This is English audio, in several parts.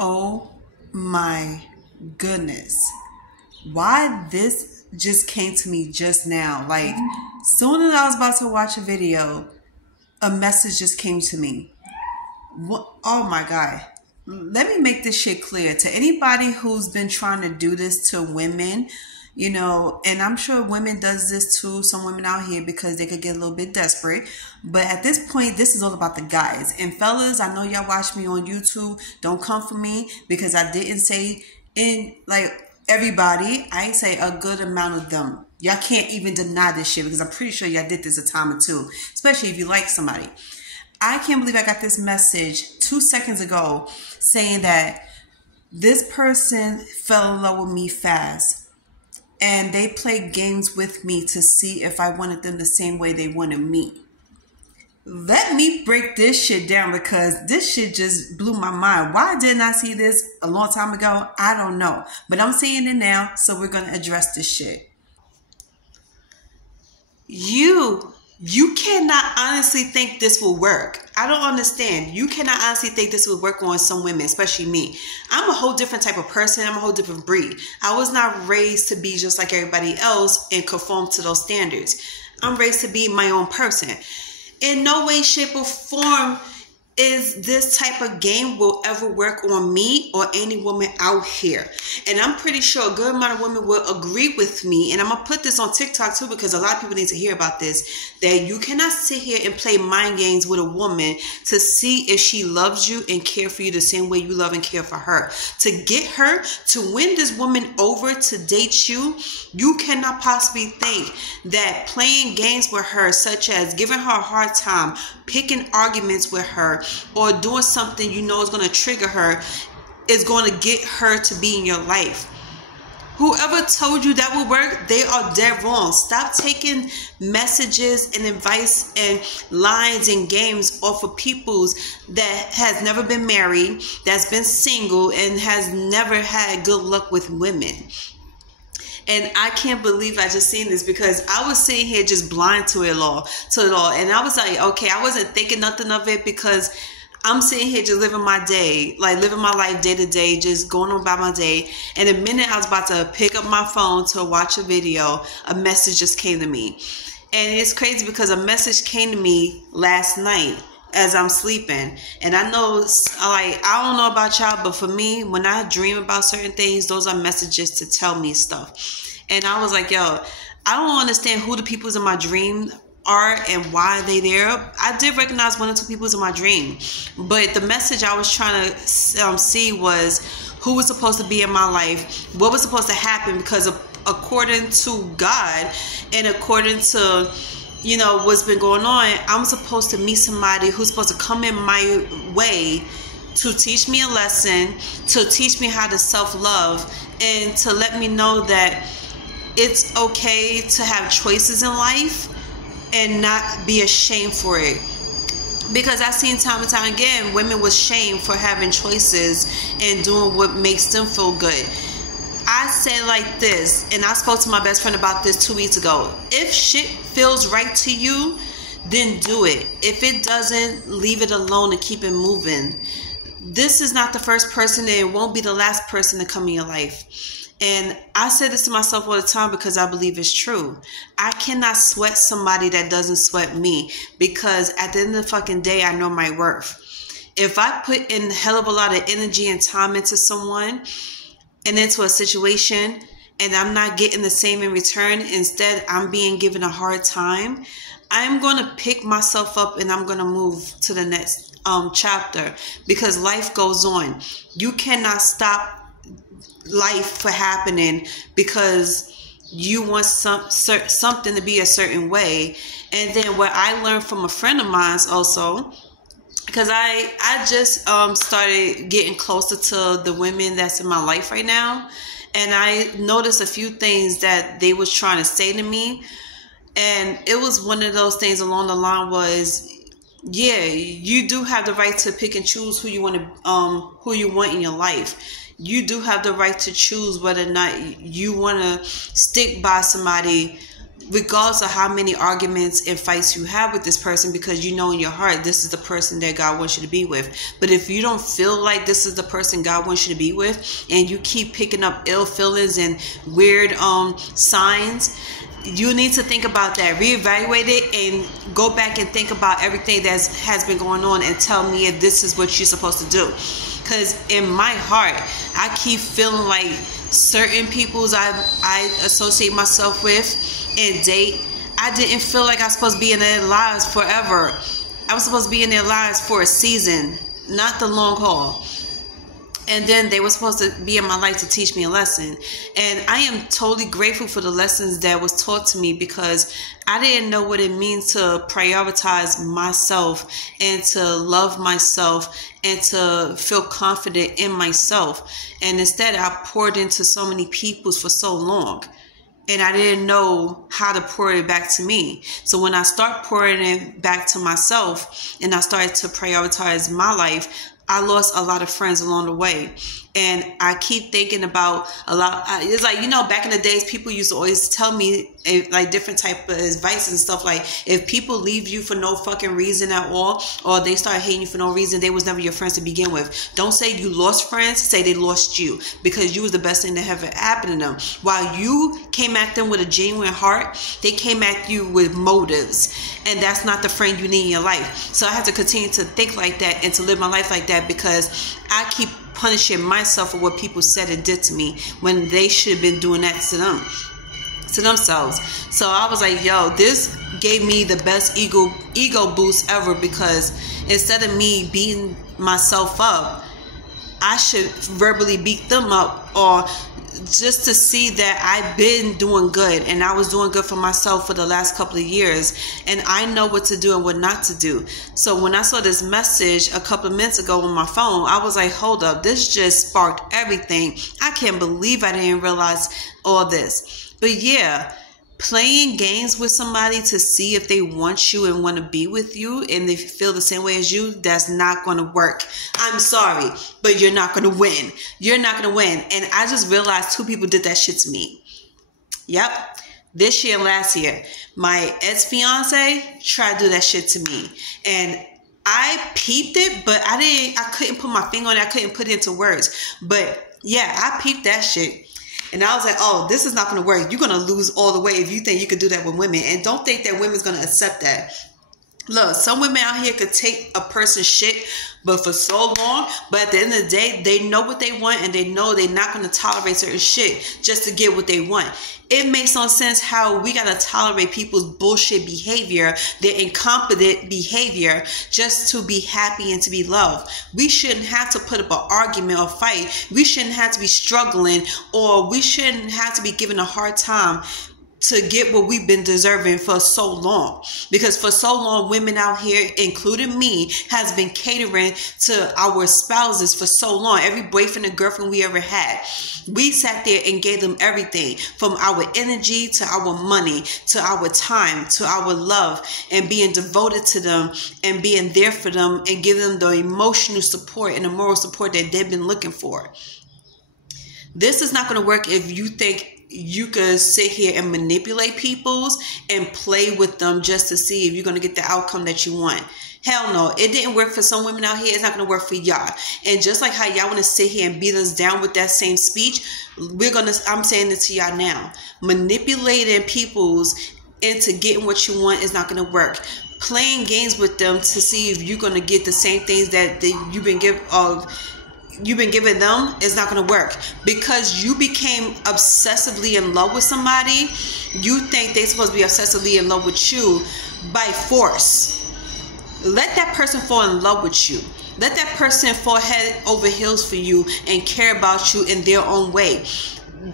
Oh my goodness. Why this just came to me just now. Like, soon as I was about to watch a video, a message just came to me. What? Oh my God. Let me make this shit clear to anybody who's been trying to do this to women, and I'm sure women does this to some women out here because they could get a little bit desperate. But at this point, this is all about the guys. And fellas, I know y'all watch me on YouTube. Don't come for me because I didn't say everybody. I say a good amount of them. Y'all can't even deny this shit because I'm pretty sure y'all did this a time or two, especially if you like somebody. I can't believe I got this message 2 seconds ago saying that this person fell in love with me fast and they played games with me to see if I wanted them the same way they wanted me. Let me break this shit down because this shit just blew my mind. Why didn't I see this a long time ago? I don't know. But I'm seeing it now, so we're going to address this shit. You cannot honestly think this will work. I don't understand. You cannot honestly think this will work on some women, especially me. I'm a whole different type of person. I'm a whole different breed. I was not raised to be just like everybody else and conform to those standards. I'm raised to be my own person. In no way, shape, or form is this type of game will ever work on me or any woman out here. And I'm pretty sure a good amount of women will agree with me. And I'm going to put this on TikTok too because a lot of people need to hear about this. That you cannot sit here and play mind games with a woman to see if she loves you and care for you the same way you love and care for her. To get her, to win this woman over to date you, you cannot possibly think that playing games with her, such as giving her a hard time, picking arguments with her, or doing something you know is going to trigger her, is going to get her to be in your life. Whoever told you that will work, they are dead wrong. Stop taking messages and advice and lines and games off of people's that has never been married, that's been single, and has never had good luck with women. And I can't believe I just seen this because I was sitting here just blind to it all. And I was like, okay, I wasn't thinking nothing of it because I'm sitting here just living my day, like living my life day to day, just going on about my day. And the minute I was about to pick up my phone to watch a video, a message just came to me. And it's crazy because a message came to me last night as I'm sleeping. And I know, I don't know about y'all, but for me, when I dream about certain things, those are messages to tell me stuff. And I was like, yo, I don't understand who the peoples in my dream are and why they there. I did recognize one or two peoples in my dream, but the message I was trying to see was who was supposed to be in my life, what was supposed to happen, because according to God and according to what's been going on, I'm supposed to meet somebody who's supposed to come in my way to teach me a lesson, to teach me how to self-love, and to let me know that it's okay to have choices in life and not be ashamed for it. Because I've seen time and time again women with shame for having choices and doing what makes them feel good. I say like this, and I spoke to my best friend about this 2 weeks ago. If shit feels right to you, then do it. If it doesn't, leave it alone and keep it moving. This is not the first person, and it won't be the last person to come in your life. And I say this to myself all the time because I believe it's true. I cannot sweat somebody that doesn't sweat me, because at the end of the fucking day, I know my worth. If I put in a hell of a lot of energy and time into someone and into a situation and I'm not getting the same in return, instead I'm being given a hard time, I'm going to pick myself up and I'm going to move to the next chapter, because life goes on. You cannot stop life for happening because you want something to be a certain way. And then what I learned from a friend of mine also, because I just started getting closer to the women that's in my life right now, and I noticed a few things that they was trying to say to me, and it was one of those things along the line was, yeah, you do have the right to pick and choose who you want in your life. You do have the right to choose whether or not you want to stick by somebody regardless of how many arguments and fights you have with this person, because you know in your heart this is the person that God wants you to be with. But if you don't feel like this is the person God wants you to be with, and you keep picking up ill feelings and weird signs, you need to think about that, reevaluate it, and go back and think about everything that has been going on, and tell me if this is what you're supposed to do. Because in my heart, I keep feeling like certain peoples I associate myself with and date, I didn't feel like I was supposed to be in their lives forever. I was supposed to be in their lives for a season, not the long haul. And then they were supposed to be in my life to teach me a lesson. And I am totally grateful for the lessons that was taught to me, because I didn't know what it means to prioritize myself and to love myself and to feel confident in myself. And instead, I poured into so many people for so long, and I didn't know how to pour it back to me. So when I start pouring it back to myself and I started to prioritize my life, I lost a lot of friends along the way. And I keep thinking about a lot. It's like, back in the days, people used to always tell me like different type of advice and stuff. Like, if people leave you for no fucking reason at all, or they start hating you for no reason, they was never your friends to begin with. Don't say you lost friends, say they lost you, because you was the best thing that ever happened to them. While you came at them with a genuine heart, they came at you with motives. And that's not the friend you need in your life. So I have to continue to think like that and to live my life like that, because I keep punishing myself for what people said and did to me when they should have been doing that to themselves. So I was like, yo, this gave me the best ego boost ever, because instead of me beating myself up, I should verbally beat them up, or just to see that I've been doing good, and I was doing good for myself for the last couple of years, and I know what to do and what not to do. So when I saw this message a couple of minutes ago on my phone, I was like, hold up, this just sparked everything. I can't believe I didn't realize all this. But yeah, playing games with somebody to see if they want you and want to be with you and they feel the same way as you, that's not going to work. I'm sorry, but you're not going to win. You're not going to win. And I just realized 2 people did that shit to me. Yep. This year and last year, my ex-fiance tried to do that shit to me. And I peeped it, but I couldn't put my finger on it. I couldn't put it into words. But yeah, I peeped that shit. And I was like, oh, this is not going to work. You're going to lose all the way if you think you could do that with women. And don't think that women's going to accept that. Look, some women out here could take a person's shit, but for so long. But at the end of the day, they know what they want, and they know they're not going to tolerate certain shit just to get what they want. It makes no sense how we got to tolerate people's bullshit behavior, their incompetent behavior, just to be happy and to be loved. We shouldn't have to put up an argument or fight. We shouldn't have to be struggling, or we shouldn't have to be given a hard time to get what we've been deserving for so long. Because for so long, women out here, including me, has been catering to our spouses for so long. Every boyfriend and girlfriend we ever had, we sat there and gave them everything, from our energy to our money to our time to our love, and being devoted to them and being there for them and giving them the emotional support and the moral support that they've been looking for. This is not going to work if you think you could sit here and manipulate peoples and play with them just to see if you're going to get the outcome that you want. Hell no, it didn't work for some women out here. It's not going to work for y'all. And just like how y'all want to sit here and beat us down with that same speech, I'm saying it to y'all now. Manipulating peoples into getting what you want is not going to work. Playing games with them to see if you're going to get the same things that you've been giving them is not going to work, because you became obsessively in love with somebody. You think they're supposed to be obsessively in love with you by force. Let that person fall in love with you. Let that person fall head over heels for you and care about you in their own way.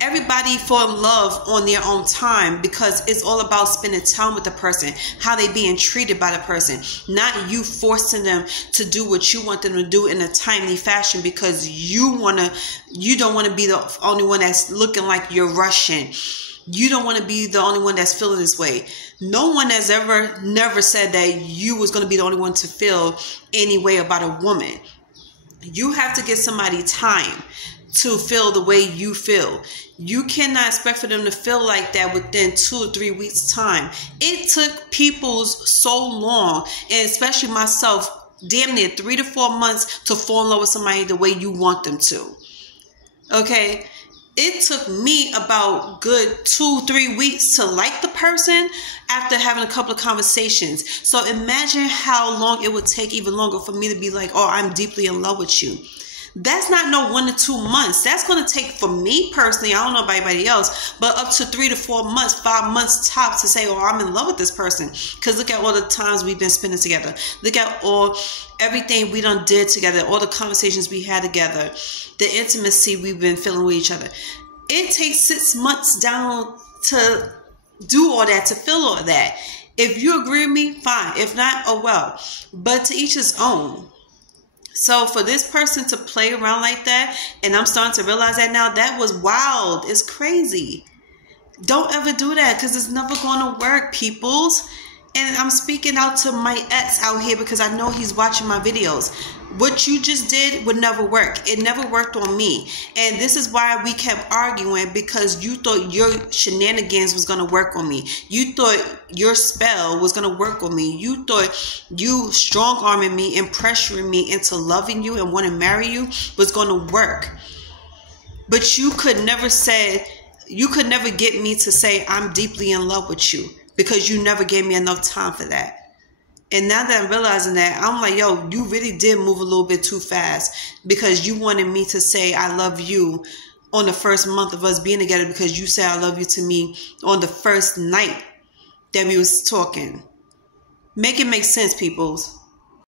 Everybody fall in love on their own time, because it's all about spending time with the person, how they being treated by the person, not you forcing them to do what you want them to do in a timely fashion, because you don't want to be the only one that's looking like you're rushing. You don't want to be the only one that's feeling this way. No one has never said that you was going to be the only one to feel any way about a woman. You have to give somebody time to feel the way you feel. You cannot expect for them to feel like that within 2 or 3 weeks time. It took people so long, and especially myself, damn near 3 to 4 months to fall in love with somebody the way you want them to. Okay? It took me about good 2-3 weeks to like the person after having a couple of conversations. So imagine how long it would take, even longer, for me to be like, oh, I'm deeply in love with you. That's not no 1 to 2 months. That's going to take, for me personally, I don't know about anybody else, but up to 3 to 4 months, 5 months tops to say, oh, I'm in love with this person. Because look at all the times we've been spending together. Look at everything we done did together, all the conversations we had together, the intimacy we've been feeling with each other. It takes 6 months down to do all that, to feel all that. If you agree with me, fine. If not, oh well. But to each his own. So for this person to play around like that, and I'm starting to realize that now, that was wild. It's crazy. Don't ever do that, because it's never going to work, peoples. And I'm speaking out to my ex out here because I know he's watching my videos. What you just did would never work. It never worked on me. And this is why we kept arguing, because you thought your shenanigans was going to work on me. You thought your spell was going to work on me. You thought you strong-arming me and pressuring me into loving you and wanting to marry you was going to work. But you could never get me to say I'm deeply in love with you, because you never gave me enough time for that. And now that I'm realizing that, I'm like, yo, you really did move a little bit too fast, because you wanted me to say I love you on the first month of us being together, because you said I love you to me on the first night that we was talking. Make it make sense, peoples.